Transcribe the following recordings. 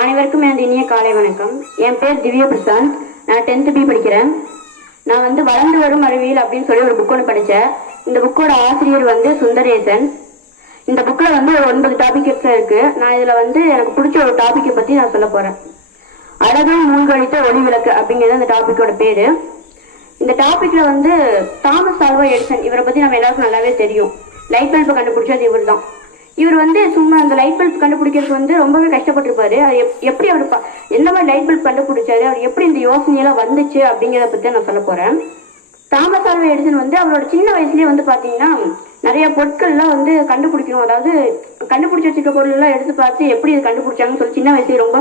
அனைவருக்கும் எனது இனிய காலை வணக்கம். என் பேர் திவ்யா பிரசாந்த். நான் 10th B படிக்கிறேன். நான் வளர்ந்து வரும் அறிவியல் அப்படின்னு சொல்லி ஒரு புக் ஒன்று படித்தேன். இந்த புக்கோட ஆசிரியர் சுந்தரேசன். இந்த புக்கில் ஒரு 9 டாபிக்ஸ் இருக்கு. நான் இதில் எனக்கு பிடிச்ச ஒரு டாபிக்கை பற்றி நான் சொல்ல போகிறேன். அழகு மூழ்கடித்த ஒளி விளக்கு அப்படிங்கிறது அந்த டாபிக்கோட பேரு. இந்த டாபிக்ல தாமஸ் ஆல்வா எடிசன் இவரை பற்றி நம்ம எல்லாருக்கும் நல்லாவே தெரியும். லைட் பல்பை கண்டுபிடிச்சது இவர் தான். இவர் சும்மா அந்த லைட் பல்ப் கண்டுபிடிக்கிறதுக்கு ரொம்பவே கஷ்டப்பட்டிருப்பாரு. அது எப்படி அவர் எந்த மாதிரி லைட் பல்ப் கண்டுபிடிச்சாரு, அவர் எப்படி இந்த யோசனையெல்லாம் வந்துச்சு அப்படிங்கிறத பற்றி நான் சொல்ல போறேன். தாமஸ் ஆல்வா எடிசன் அவரோட சின்ன வயசுலயே பாத்தீங்கன்னா நிறைய பொருட்கள்லாம் கண்டுபிடிக்கணும், அதாவது கண்டுபிடிச்சு வச்சிருக்க பொருள் எல்லாம் எடுத்து பார்த்து எப்படி இது கண்டுபிடிச்சாங்கன்னு சொல்லி சின்ன வயசுல ரொம்ப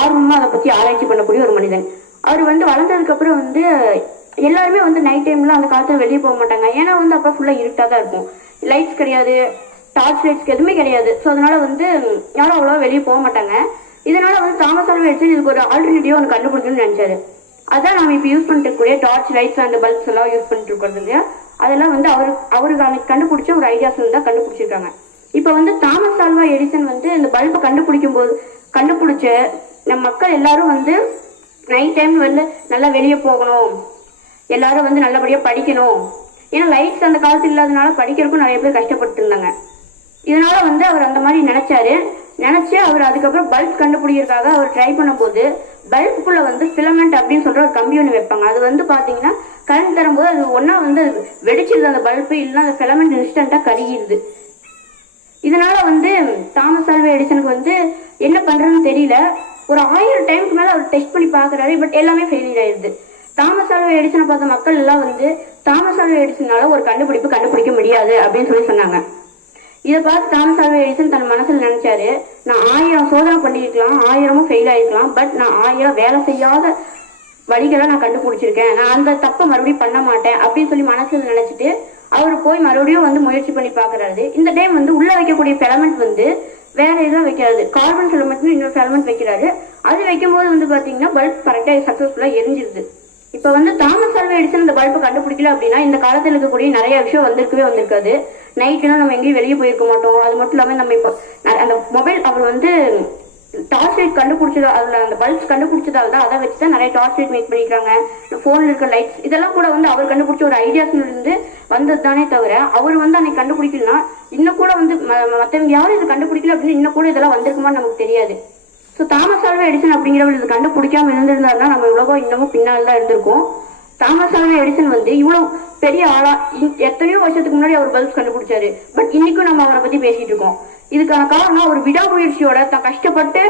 ஆர்வமா அதை பத்தி ஆராய்ச்சி பண்ணக்கூடிய ஒரு மனிதன். அவர் வளர்ந்ததுக்கு அப்புறம் எல்லாருமே நைட் டைம்ல அந்த காலத்துல வெளியே போக மாட்டாங்க. ஏன்னா அப்ப ஃபுல்லா இருட்டா தான் இருக்கும். லைட்ஸ் கிடையாது, டார்ச் லைட்ஸ் எதுவுமே கிடையாது. ஸோ அதனால யாரும் அவ்வளவா வெளியே போக மாட்டாங்க. இதனால தாமஸ் ஆல்வா எடிசன் இதுக்கு ஒரு ஆல்டர்னேட்டிவ் ஒன்று கண்டுபிடிக்கணும்னு நினைச்சாரு. அதான் நம்ம இப்போ யூஸ் பண்ணிட்டு இருக்கக்கூடிய டார்ச் லைட்ஸ் அந்த பல்ப்ஸ் எல்லாம் யூஸ் பண்ணிட்டு இருக்கிறது இல்லையா, அதெல்லாம் அவருக்கு கண்டுபிடிச்ச ஒரு ஐடியாஸ் தான் கண்டுபிடிச்சிருக்காங்க. இப்போ தாமஸ் ஆல்வா எடிசன் இந்த பல்பை கண்டுபிடிச்ச நம்ம மக்கள் எல்லாரும் நைட் டைம் நல்லா வெளியே போகணும், எல்லாரும் நல்லபடியா படிக்கணும். ஏன்னா லைட்ஸ் அந்த காலத்துல இல்லாதனால படிக்கிறதுக்கும் நிறைய பேர் கஷ்டப்பட்டு இருந்தாங்க. இதனால அவர் அந்த மாதிரி நினைச்சு அவர் அதுக்கப்புறம் பல்ப் கண்டுபிடிக்கிறதுக்காக அவர் ட்ரை பண்ணும்போது பல்புக்குள்ள ஃபிலமெண்ட் அப்படின்னு சொல்ற ஒரு கம்பி ஒன்று வைப்பாங்க. அது பாத்தீங்கன்னா கரண்ட் தரும்போது அது ஒன்னா வெடிச்சிருது அந்த பல்பு, இல்லைன்னா அந்த ஃபிலமெண்ட் இன்ஸ்டன்டா கருகிடுது. இதனால தாமஸ் ஆல்வா எடிசனுக்கு என்ன பண்றதுன்னு தெரியல. ஒரு 1000 டைமுக்கு மேல அவர் டெஸ்ட் பண்ணி பாக்குறாரு. பட் எல்லாமே ஃபெயிலியர் ஆயிடுது. தாமஸ் ஆல்வா எடிசனை பார்த்த மக்கள் எல்லாம் தாமஸ் ஆல்வா எடிசனால ஒரு கண்டுபிடிக்க முடியாது அப்படின்னு சொல்லி சொன்னாங்க. இதை பார்த்து தாமஸ் ஆல்வா எடிசன் தன் மனசுல நினைச்சாரு, நான் 1000 சோதனை பண்ணிருக்கலாம், 1000மும் ஃபெயில் ஆயிருக்கலாம், பட் நான் 1000 வேலை செய்யாத வழிகளை நான் கண்டுபிடிச்சிருக்கேன், நான் அந்த தப்பை மறுபடியும் பண்ண மாட்டேன் அப்படின்னு சொல்லி மனசுல நினைச்சிட்டு அவர் போய் மறுபடியும் முயற்சி பண்ணி பாக்குறாரு. இந்த டைம் உள்ள வைக்கக்கூடிய ஃபிலமெண்ட் வேற எதுவும் வைக்கிறாரு, கார்பன் ஃபிலமெண்ட் இன்னொரு ஃபிலமெண்ட் வைக்கிறாரு. அது வைக்கும்போது பாத்தீங்கன்னா பல்ப் கரெக்டா சக்சஸ்ஃபுல்லா எரிஞ்சிருது. இப்ப தாமஸ் ஆல்வா எடிசன் இந்த பல்பை கண்டுபிடிக்கல அப்படின்னா இந்த காலத்துல இருக்கக்கூடிய நிறைய விஷயம் வந்திருக்காது. நைட்னா நம்ம எங்கேயும் வெளியே போயிருக்க மாட்டோம். அது மட்டும் இல்லாம நம்ம இப்போ அந்த மொபைல் அவர் டார்ச் லைட் கண்டுபிடிச்சதா, அதுல அந்த பல்ப்ஸ் கண்டுபிடிச்சதால தான் அதை வச்சுதான் நிறைய டார்ச் லைட் மேக் பண்ணிக்கிறாங்க. போன்ல இருக்க லைட்ஸ் இதெல்லாம் கூட அவர் கண்டுபிடிச்ச ஒரு ஐடியாஸ்ல இருந்து வந்தது தானே தவிர அவர் அன்னைக்கு கண்டுபிடிக்கலன்னா இன்னும் கூட மத்தவங்க யாரும் இதை கண்டுபிடிக்கல அப்படின்னு இன்னும் கூட இதெல்லாம் வந்திருக்குமான்னு நமக்கு தெரியாது. ஸோ தாமஸ் ஆல்வா எடிசன் அப்படிங்கிறவர் இது கண்டுபிடிக்காம இருந்திருந்தாருன்னா நம்ம உலகம் இன்னமும் பின்னால் தான் இருந்திருக்கும். தாமஸ் ஆல்வா எடிசன் இவ்வளவு பெரிய ஆளா எத்தனையோ வருஷத்துக்கு முன்னாடி அவர் பல்ப்ஸ் கண்டுபிடிச்சாரு. பட் இன்னைக்கும் நம்ம அவரை பத்தி பேசிட்டு இருக்கோம். இதுக்கான காரணம் ஒரு விடாமுயற்சியோட தான் கஷ்டப்பட்டு